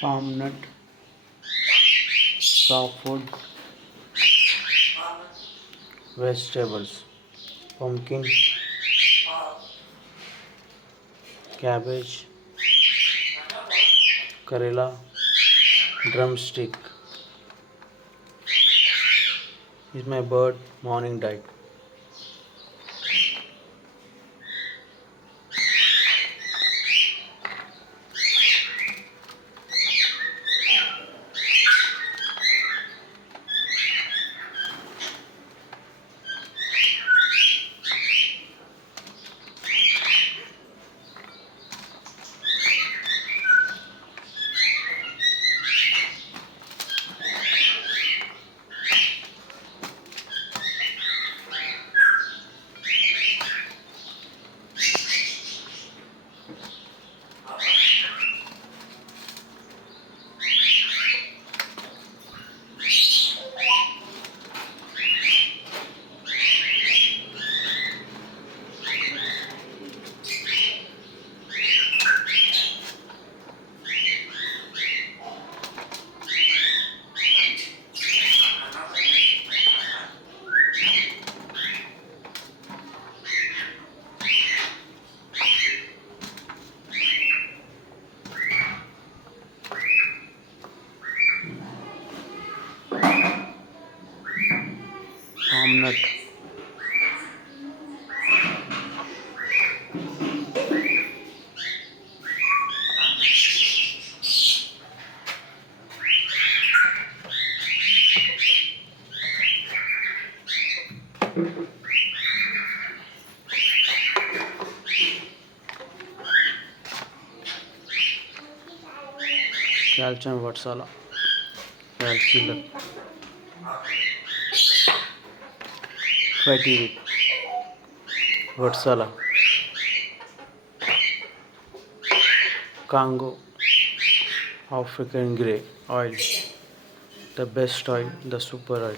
palm nut, soft food, vegetables, pumpkin, cabbage, karela, drumstick is my bird morning diet. Palm nut, calcium vatsala, calcium, fatty wheat, vatsala, Congo, African grey oil, the best oil, the super oil.